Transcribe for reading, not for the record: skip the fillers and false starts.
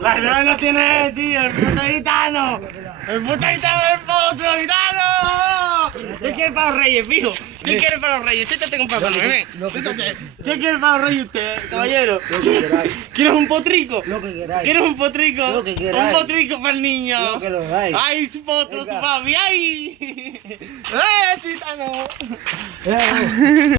La llave la tiene, tío, el puto gitano. El puto gitano del potro, gitano. ¿Qué quiere para los reyes, fijo? ¿Qué quiere para los reyes? Siéntate con papá, ven. Siéntate. ¿Qué quiere para los reyes usted, caballero? Lo que queráis. ¿Quieres un potrico? Lo que queráis. ¿Quieres un potrico? Lo que queráis. Un potrico para el niño. Lo que lo dais. ¡Ay, su potro, su Venga. papi! ¡Ay! Gitano!